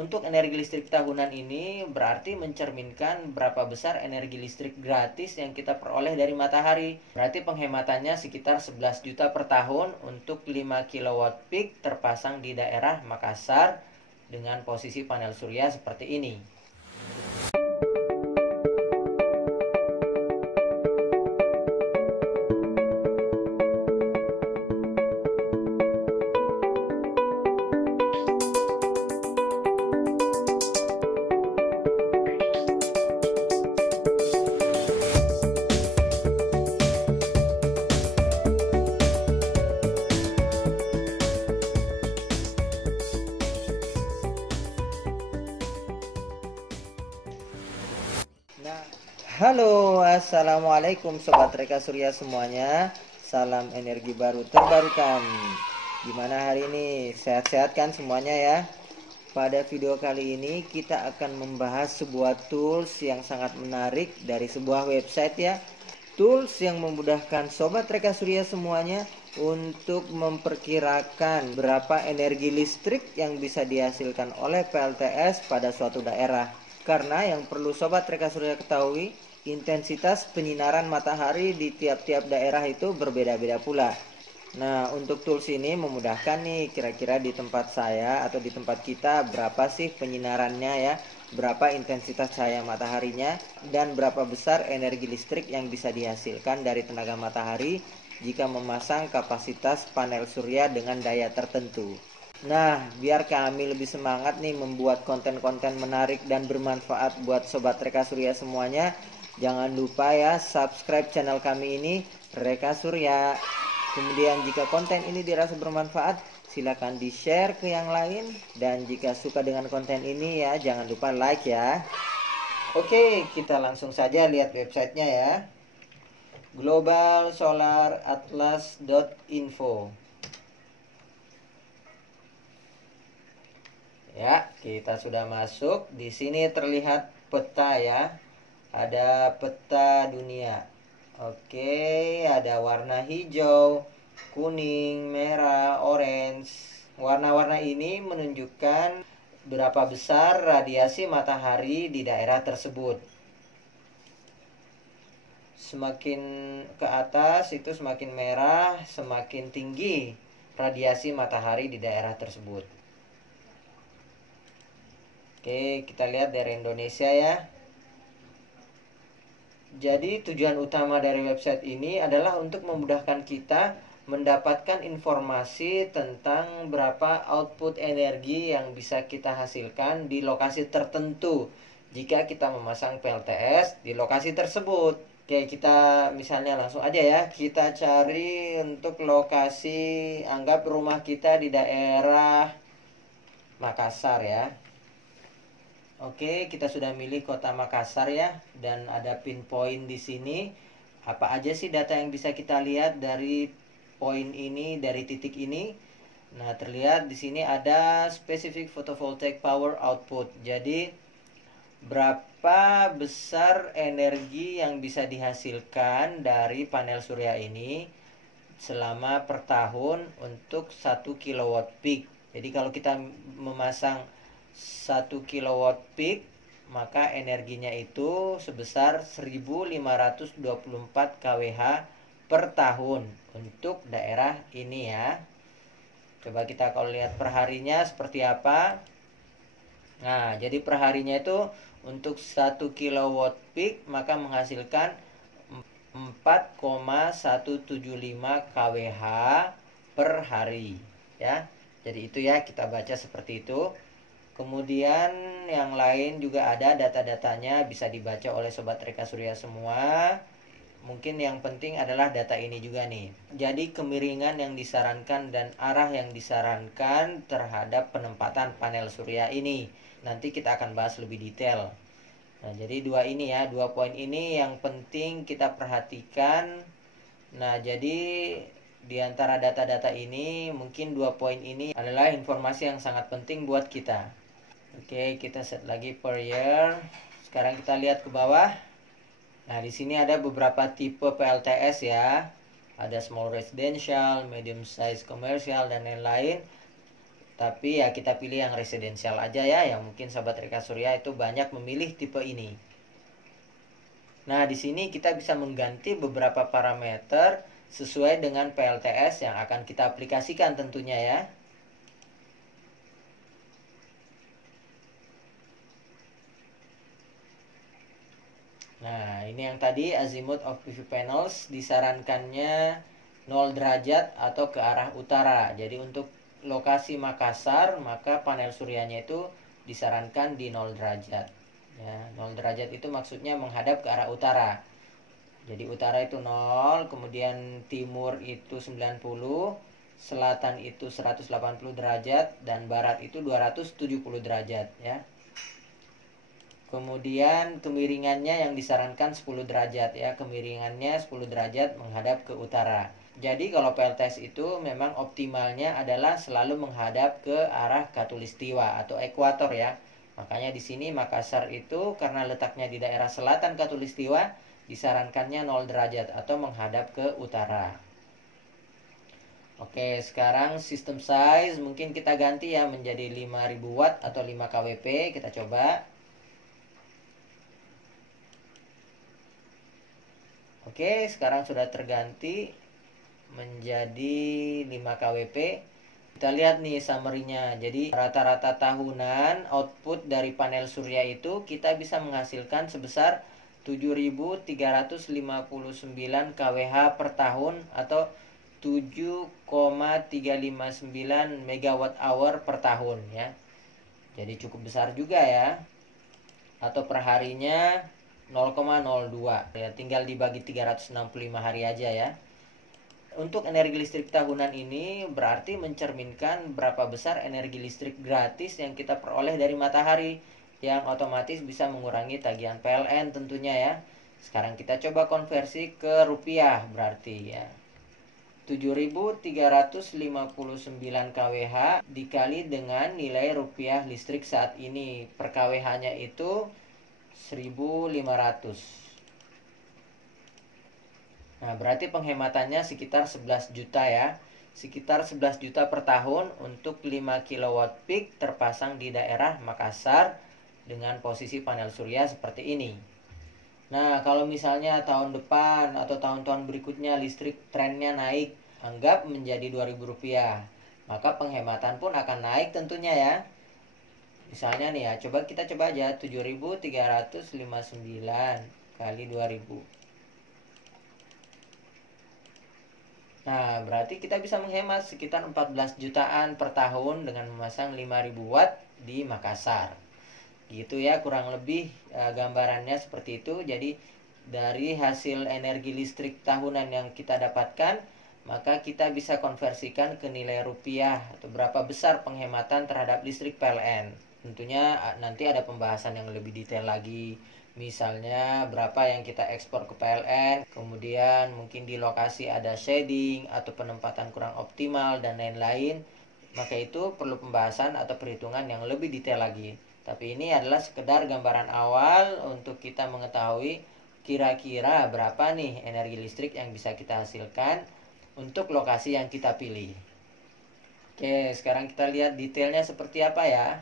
untuk energi listrik tahunan ini berarti mencerminkan berapa besar energi listrik gratis yang kita peroleh dari matahari. Berarti penghematannya sekitar 11 juta per tahun untuk 5 kilowatt peak terpasang di daerah Makassar dengan posisi panel surya seperti ini. Halo, assalamualaikum Sobat Reka Surya semuanya. Salam energi baru terbarukan. Gimana hari ini? Sehat-sehat kan semuanya ya? Pada video kali ini kita akan membahas sebuah tools yang sangat menarik dari sebuah website ya. Tools yang memudahkan Sobat Reka Surya semuanya untuk memperkirakan berapa energi listrik yang bisa dihasilkan oleh PLTS pada suatu daerah. Karena yang perlu Sobat Reka Surya ketahui, intensitas penyinaran matahari di tiap-tiap daerah itu berbeda-beda pula. Nah, untuk tools ini memudahkan nih, kira-kira di tempat saya atau di tempat kita berapa sih penyinarannya ya, berapa intensitas cahaya mataharinya, dan berapa besar energi listrik yang bisa dihasilkan dari tenaga matahari jika memasang kapasitas panel surya dengan daya tertentu. Nah, biar kami lebih semangat nih membuat konten-konten menarik dan bermanfaat buat Sobat Reka Surya semuanya, jangan lupa ya subscribe channel kami ini, Reka Surya. Kemudian jika konten ini dirasa bermanfaat, silakan di-share ke yang lain. Dan jika suka dengan konten ini ya, jangan lupa like ya. Oke, kita langsung saja lihat websitenya ya. globalsolaratlas.info. Ya, kita sudah masuk. Di sini terlihat peta ya. Ada peta dunia. Oke, ada warna hijau, kuning, merah, orange. Warna-warna ini menunjukkan berapa besar radiasi matahari di daerah tersebut. Semakin ke atas itu semakin merah, semakin tinggi radiasi matahari di daerah tersebut. Oke, kita lihat dari Indonesia ya. Jadi tujuan utama dari website ini adalah untuk memudahkan kita mendapatkan informasi tentang berapa output energi yang bisa kita hasilkan di lokasi tertentu jika kita memasang PLTS di lokasi tersebut. Oke, kita misalnya langsung aja ya. Kita cari untuk lokasi, anggap rumah kita di daerah Makassar ya. Oke, kita sudah milih kota Makassar ya, dan ada pinpoint di sini. Apa aja sih data yang bisa kita lihat dari poin ini, dari titik ini? Nah, terlihat di sini ada specific photovoltaic power output. Jadi, berapa besar energi yang bisa dihasilkan dari panel surya ini selama per tahun untuk 1 kilowatt peak. Jadi, kalau kita memasang 1 kilowatt peak, maka energinya itu sebesar 1524 kWh per tahun untuk daerah ini ya. Coba kita kalau lihat perharinya seperti apa. Nah, jadi perharinya itu untuk 1 kilowatt peak maka menghasilkan 4,175 kWh per hari ya. Jadi itu ya, kita baca seperti itu. Kemudian yang lain juga ada data-datanya, bisa dibaca oleh Sobat Reka Surya semua. Mungkin yang penting adalah data ini juga nih. Jadi kemiringan yang disarankan dan arah yang disarankan terhadap penempatan panel surya ini. Nanti kita akan bahas lebih detail. Nah, jadi dua poin ini yang penting kita perhatikan. Nah, jadi di antara data-data ini mungkin 2 poin ini adalah informasi yang sangat penting buat kita. Oke, kita set lagi per year. Sekarang kita lihat ke bawah. Nah, di sini ada beberapa tipe PLTS ya. Ada small residential, medium size commercial, dan lain-lain. Tapi ya kita pilih yang residensial aja ya, yang mungkin sahabat Reka Surya itu banyak memilih tipe ini. Nah, di sini kita bisa mengganti beberapa parameter sesuai dengan PLTS yang akan kita aplikasikan tentunya ya. Nah, ini yang tadi azimuth of PV panels disarankannya 0 derajat atau ke arah utara. Jadi untuk lokasi Makassar, maka panel suryanya itu disarankan di 0 derajat. Ya, 0 derajat itu maksudnya menghadap ke arah utara. Jadi utara itu 0, kemudian timur itu 90, selatan itu 180 derajat, dan barat itu 270 derajat ya. Kemudian kemiringannya yang disarankan 10 derajat ya. Kemiringannya 10 derajat menghadap ke utara. Jadi kalau PLTS itu memang optimalnya adalah selalu menghadap ke arah khatulistiwa atau ekuator ya. Makanya di sini Makassar itu karena letaknya di daerah selatan khatulistiwa disarankannya 0 derajat atau menghadap ke utara. Oke, sekarang sistem size mungkin kita ganti ya menjadi 5000 watt atau 5 kWp. Kita coba. Oke, sekarang sudah terganti menjadi 5 kWp. Kita lihat nih summary-nya. Jadi rata-rata tahunan output dari panel surya itu kita bisa menghasilkan sebesar 7.359 kWh per tahun atau 7,359 megawatt hour per tahun ya. Jadi cukup besar juga ya. Atau perharinya 0,02 ya, tinggal dibagi 365 hari aja ya. Untuk energi listrik tahunan ini berarti mencerminkan berapa besar energi listrik gratis yang kita peroleh dari matahari, yang otomatis bisa mengurangi tagihan PLN tentunya ya. Sekarang kita coba konversi ke rupiah berarti ya. 7.359 kWh dikali dengan nilai rupiah listrik saat ini. Per kWh-nya itu 1.500. Nah, berarti penghematannya sekitar 11 juta ya. Sekitar 11 juta per tahun untuk 5 kilowatt peak terpasang di daerah Makassar dengan posisi panel surya seperti ini. Nah, kalau misalnya tahun depan atau tahun-tahun berikutnya listrik trennya naik, anggap menjadi Rp2.000, maka penghematan pun akan naik tentunya ya. Misalnya nih ya, kita coba aja 7.359 kali 2.000. Nah, berarti kita bisa menghemat sekitar 14 jutaan per tahun dengan memasang 5.000 watt di Makassar. Gitu ya, kurang lebih gambarannya seperti itu. Jadi dari hasil energi listrik tahunan yang kita dapatkan, maka kita bisa konversikan ke nilai rupiah atau berapa besar penghematan terhadap listrik PLN. Tentunya nanti ada pembahasan yang lebih detail lagi. Misalnya berapa yang kita ekspor ke PLN, kemudian mungkin di lokasi ada shading atau penempatan kurang optimal dan lain-lain. Maka itu perlu pembahasan atau perhitungan yang lebih detail lagi. Tapi ini adalah sekedar gambaran awal untuk kita mengetahui kira-kira berapa nih energi listrik yang bisa kita hasilkan untuk lokasi yang kita pilih. Oke, sekarang kita lihat detailnya seperti apa ya.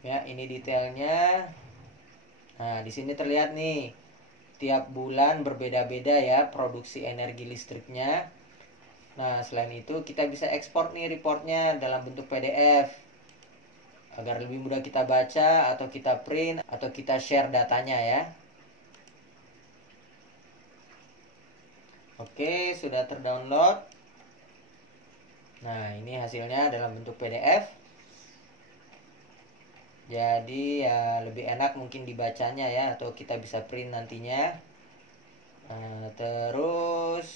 Ya, ini detailnya. Nah, di sini terlihat nih, tiap bulan berbeda-beda ya produksi energi listriknya. Nah, selain itu kita bisa ekspor nih reportnya dalam bentuk PDF agar lebih mudah kita baca atau kita print atau kita share datanya ya. Oke, sudah terdownload. Nah, ini hasilnya dalam bentuk PDF. Jadi ya lebih enak mungkin dibacanya ya, atau kita bisa print nantinya. Terus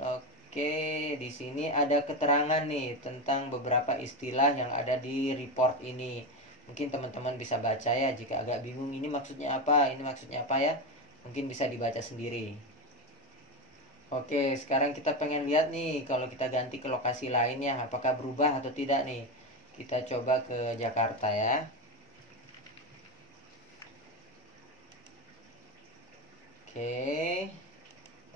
oke, di sini ada keterangan nih tentang beberapa istilah yang ada di report ini. Mungkin teman-teman bisa baca ya, jika agak bingung ini maksudnya apa, ini maksudnya apa ya. Mungkin bisa dibaca sendiri. Oke, sekarang kita pengen lihat nih kalau kita ganti ke lokasi lainnya apakah berubah atau tidak nih. Kita coba ke Jakarta ya. Oke.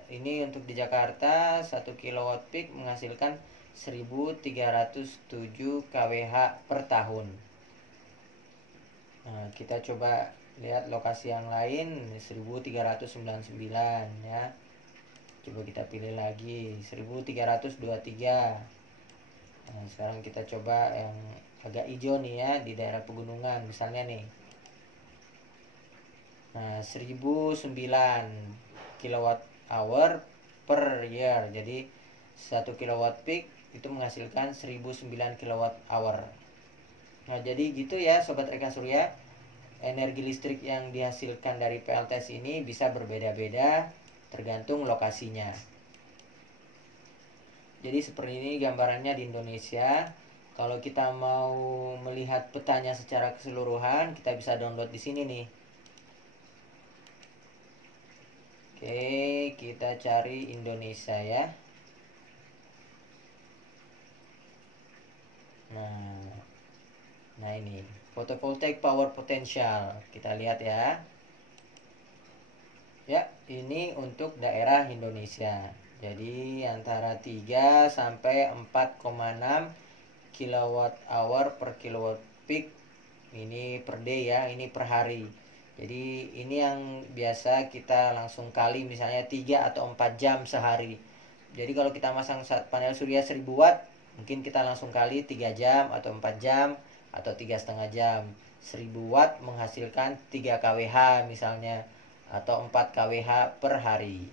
ini untuk di Jakarta 1 kilowatt peak menghasilkan 1307 kWh per tahun. Nah, kita coba lihat lokasi yang lain 1399 ya. Coba kita pilih lagi 1323. Nah, sekarang kita coba yang agak hijau nih ya, di daerah pegunungan misalnya nih. Nah, 1009 kilowatt hour per year. Jadi 1 kilowatt peak itu menghasilkan 1009 kilowatt hour. Nah, jadi gitu ya Sobat Reka Surya. Energi listrik yang dihasilkan dari PLTS ini bisa berbeda-beda tergantung lokasinya. Jadi seperti ini gambarannya di Indonesia. Kalau kita mau melihat petanya secara keseluruhan, kita bisa download di sini nih. Oke, kita cari Indonesia ya. Nah ini photovoltaic power potential. Kita lihat ya. Ya, ini untuk daerah Indonesia. Jadi antara 3 sampai 4,6 kilowatt hour per kilowatt peak. Ini per day ya, ini per hari. Jadi ini yang biasa kita langsung kali misalnya 3 atau 4 jam sehari. Jadi kalau kita masang panel surya 1000 watt, mungkin kita langsung kali 3 jam atau 4 jam atau 3,5 jam. 1000 watt menghasilkan 3 kWh misalnya, atau 4 kWh per hari.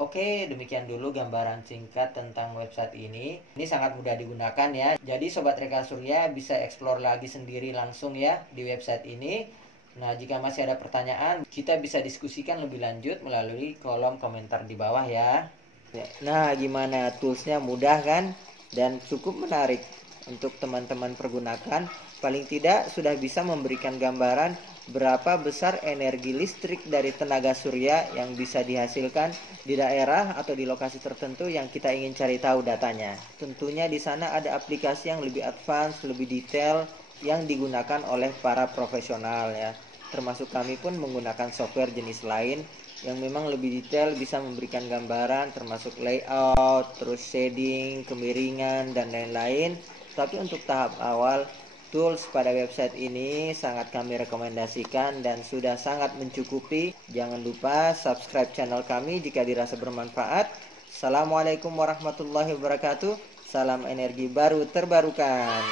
Oke, demikian dulu gambaran singkat tentang website ini. Ini sangat mudah digunakan ya. Jadi Sobat Reka Surya bisa explore lagi sendiri langsung ya di website ini. Nah, jika masih ada pertanyaan, kita bisa diskusikan lebih lanjut melalui kolom komentar di bawah ya. Nah, gimana toolsnya, mudah kan? Dan cukup menarik untuk teman-teman pergunakan. Paling tidak sudah bisa memberikan gambaran berapa besar energi listrik dari tenaga surya yang bisa dihasilkan di daerah atau di lokasi tertentu yang kita ingin cari tahu datanya. Tentunya di sana ada aplikasi yang lebih advance, lebih detail yang digunakan oleh para profesional ya. Termasuk kami pun menggunakan software jenis lain yang memang lebih detail, bisa memberikan gambaran termasuk layout, terus shading, kemiringan dan lain-lain. Tapi untuk tahap awal, tools pada website ini sangat kami rekomendasikan dan sudah sangat mencukupi. Jangan lupa subscribe channel kami jika dirasa bermanfaat. Assalamualaikum warahmatullahi wabarakatuh. Salam energi baru terbarukan.